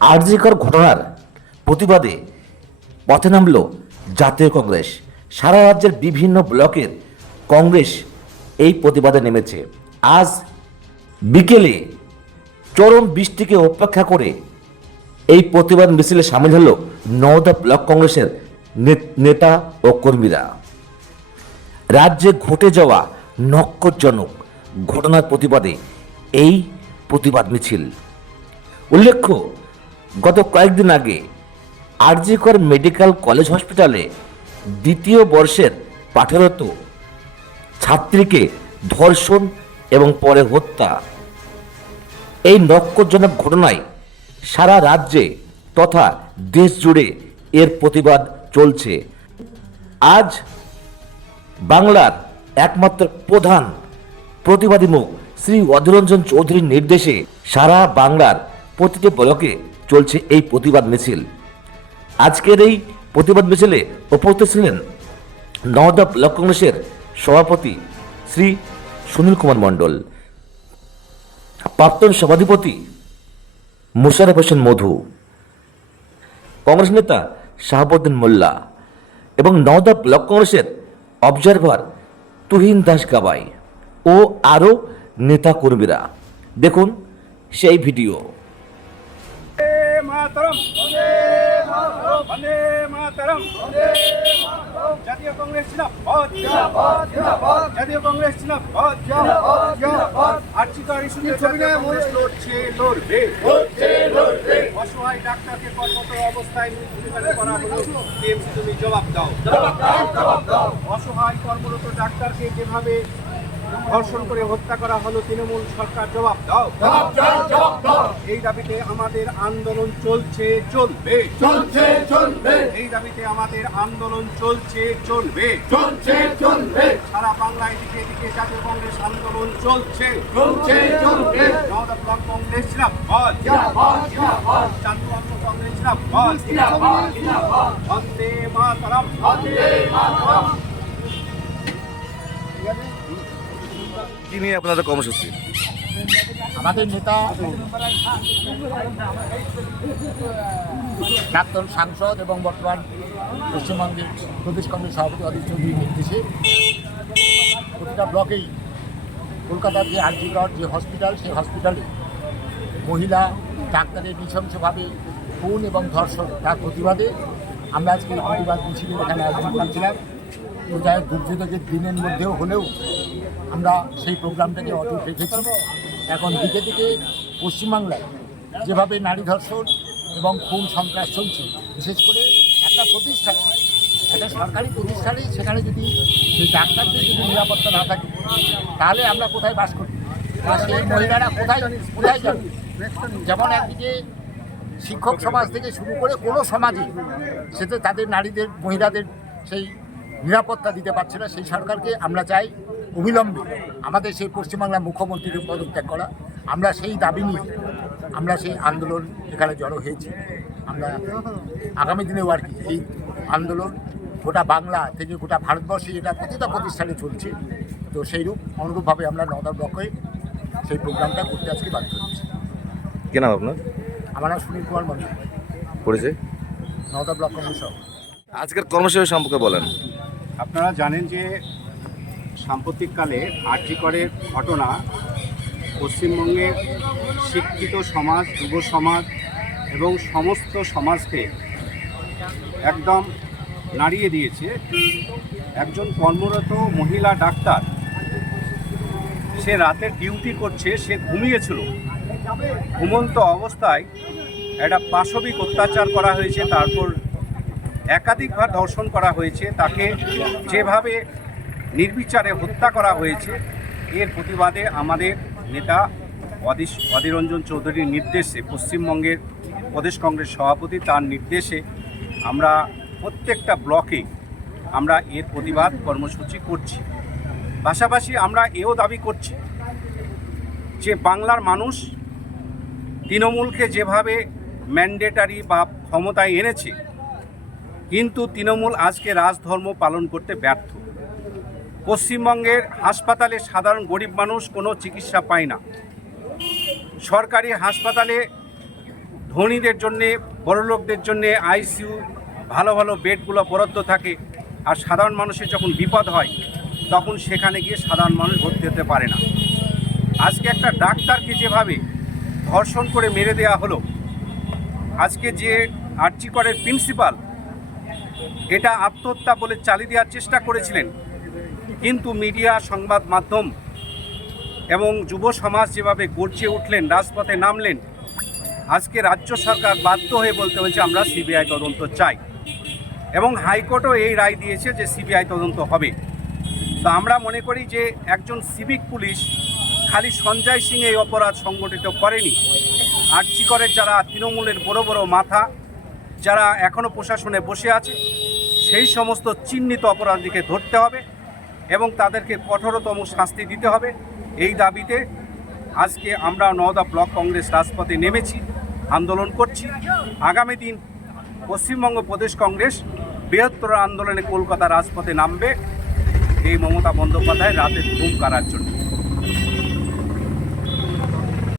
আর্যিকর ঘটনার প্রতিবাদে পথে নামল জাতীয় কংগ্রেস। সারা রাজ্যের বিভিন্ন ব্লকের কংগ্রেস এই প্রতিবাদে নেমেছে। আজ বিকেলে চরম বৃষ্টিকে উপেক্ষা করে এই প্রতিবাদ মিছিলে সামিল হল নওদা ব্লক কংগ্রেসের নেতা ও কর্মীরা। রাজ্যে ঘটে যাওয়া নক্করজনক ঘটনার প্রতিবাদে এই প্রতিবাদ মিছিল। উল্লেখ্য গত কয়েকদিন আগে আরজিকর মেডিকেল কলেজ হসপিটালে দ্বিতীয় বর্ষের পাঠরত ছাত্রীকে ধর্ষণ এবং পরে হত্যা। এই নক্করজনক ঘটনায় সারা রাজ্যে তথা দেশ জুড়ে এর প্রতিবাদ চলছে। আজ বাংলার একমাত্র প্রধান প্রতিবাদী মুখ শ্রী অধীরঞ্জন চৌধুরীর নির্দেশে সারা বাংলার প্রতিটি ব্লকে চলছে এই প্রতিবাদ মিছিল। আজকের এই প্রতিবাদ মিছিলে উপস্থিত ছিলেন নওদা ব্লক কংগ্রেসের সভাপতি শ্রী সুনীল কুমার মণ্ডল, প্রাক্তন সভাধিপতি মুশারফ হোসেন মধু, কংগ্রেস নেতা শাহাবুদ্দিন মোল্লা এবং নওদা ব্লক কংগ্রেসের অবজারভার তুহিন দাস গাবাই ও আরও নেতা কর্মীরা দেখুন সেই ভিডিও। মাতরম। বন্দে মাতরম। জাতীয় কংগ্রেস জিন্দাবাদ। জাতীয় কংগ্রেস লড়ছে লড়বে। অসহায় ডাক্তারকে কর্মত অবস্থায় মৃত্যুখানে করা হলো। টিএমসি তুমি জবাব দাও জবাব দাও। অসহায় কর্মরত ডাক্তারকে যেভাবে ধর্ষণ করে হত্যা করা হলো তৃণমূল সরকার। জবাব দাও। এই দাবিতে আমাদের আন্দোলন চলছে চলবে। চলছে চলবে। এই দাবিতে আমাদের আন্দোলন চলছে চলবে। চলছে চলবে। সারা বাংলায় দিকে দিকে জাতীয় কংগ্রেস আন্দোলন চলছে। চলছে চলবে। নওদা ব্লক কংগ্রেস জিন্দাবাদ। জিন্দাবাদ জিন্দাবাদ। জাতীয় কংগ্রেস জিন্দাবাদ। জিন্দাবাদ জিন্দাবাদ। বন্দে মাতরম। বন্দে মাতরম। কি নিয়ে আপনাদের কর্মসূচি? আমাদের নেতা প্রাক্তন সাংসদ এবং বর্তমান পশ্চিমবঙ্গের প্রদেশ কংগ্রেস সভাপতি অধীর চৌধুরীর নির্দেশে প্রতিটা ব্লকেই কলকাতার যে আরজিগড় যে হসপিটাল, সেই হসপিটালে মহিলা ডাক্তারের নৃশংসভাবে খুন এবং ধর্ষণ তার প্রতিবাদে আমরা আজকে প্রতিবাদ মিছিল এখানে আয়োজন করেছিলাম। তো দুর্যোগের দিনের মধ্যেও হলেও আমরা সেই প্রোগ্রামটাকে অটুট রেখেছি। এখন দিকে দিকে পশ্চিমবাংলায় যেভাবে নারী ধর্ষণ এবং খুন সন্ত্রাস চলছে, বিশেষ করে একটা প্রতিষ্ঠান, একটা সরকারি প্রতিষ্ঠানে সেখানে যদি সেই ডাক্তারদের যদি নিরাপত্তা না থাকে, তাহলে আমরা কোথায় বাস করি? সেই মহিলারা কোথায় কোথায় যাবে? যেমন একদিকে শিক্ষক সমাজ থেকে শুরু করে কোনো সমাজে সেতে তাদের নারীদের, মহিলাদের সেই নিরাপত্তা দিতে পারছে না সেই সরকারকে আমরা চাই অবিলম্বে আমাদের সেই পশ্চিমবাংলার মুখ্যমন্ত্রীকে পদত্যাগ করা। আমরা সেই দাবি নিয়ে আমরা সেই আন্দোলন এখানে জড়ো হয়েছি। আমরা আগামী দিনেও আর কি এই আন্দোলন গোটা বাংলা থেকে গোটা ভারতবর্ষে এটা প্রতিটা প্রতিষ্ঠানে চলছে। তো সেইরূপ অনুরূপভাবে আমরা নদা ব্লকে সেই প্রোগ্রামটা করতে আজকে বাধ্য হয়েছি কি নাম আপনার? আমার নাম সুনীল কুমার মন্ডল পরিচয়? নদা ব্লক সভাপতি। আজকের কর্মসূচি সম্পর্কে বলেন। আপনারা জানেন যে সাম্প্রতিককালে আর্যিকরের ঘটনা পশ্চিমবঙ্গের শিক্ষিত সমাজ, যুব সমাজ এবং সমস্ত সমাজকে একদম নাড়িয়ে দিয়েছে। একজন কর্মরত মহিলা ডাক্তার, সে রাতে ডিউটি করছে, সে ঘুমিয়েছিল। ঘুমন্ত অবস্থায় একটা পাশবিক অত্যাচার করা হয়েছে, তারপর একাধিকবার ধর্ষণ করা হয়েছে, তাকে যেভাবে নির্বিচারে হত্যা করা হয়েছে, এর প্রতিবাদে আমাদের নেতা অধীশ অধীরঞ্জন চৌধুরীর নির্দেশে, পশ্চিমবঙ্গের প্রদেশ কংগ্রেস সভাপতি তার নির্দেশে আমরা প্রত্যেকটা ব্লকে আমরা এর প্রতিবাদ কর্মসূচি করছি। পাশাপাশি আমরা এও দাবি করছি যে বাংলার মানুষ তৃণমূলকে যেভাবে ম্যান্ডেটারি বা ক্ষমতায় এনেছে কিন্তু তৃণমূল আজকে রাজধর্ম পালন করতে ব্যর্থ। পশ্চিমবঙ্গের হাসপাতালে সাধারণ গরিব মানুষ কোনো চিকিৎসা পায় না। সরকারি হাসপাতালে ধনীদের জন্যে, বড়লোকদের জন্যে আইসিইউ, ভালো ভালো বেডগুলো বরাদ্দ থাকে আর সাধারণ মানুষের যখন বিপদ হয়, তখন সেখানে গিয়ে সাধারণ মানুষ ভর্তি হতে পারে না। আজকে একটা ডাক্তারকে যেভাবে ধর্ষণ করে মেরে দেওয়া হলো, আজকে যে আর্চিকরের প্রিন্সিপাল এটা আত্মহত্যা বলে চালিয়ে দেওয়ার চেষ্টা করেছিলেন। কিন্তু মিডিয়া, সংবাদ মাধ্যম এবং যুব সমাজ যেভাবে গর্জে উঠলেন, রাজপথে নামলেন, আজকে রাজ্য সরকার বাধ্য হয়ে বলতে হয়েছে, আমরা সিবিআই তদন্ত চাই। এবং হাইকোর্টও এই রায় দিয়েছে যে সিবিআই তদন্ত হবে। তো আমরা মনে করি যে একজন সিভিক পুলিশ খালি সঞ্জয় সিং এই অপরাধ সংগঠিত করেনি। আর্চিকরের যারা তৃণমূলের বড় বড় মাথা, যারা এখনও প্রশাসনে বসে আছে সেই সমস্ত চিহ্নিত অপরাধীকে ধরতে হবে এবং তাদেরকে কঠোরতম শাস্তি দিতে হবে। এই দাবিতে আজকে আমরা নওদা ব্লক কংগ্রেস রাজপথে নেমেছি, আন্দোলন করছি। আগামী দিন পশ্চিমবঙ্গ প্রদেশ কংগ্রেস বৃহত্তর আন্দোলনে কলকাতা রাজপথে নামবে। এই মমতা বন্দ্যোপাধ্যায় রাতে ঘুম কারার জন্য।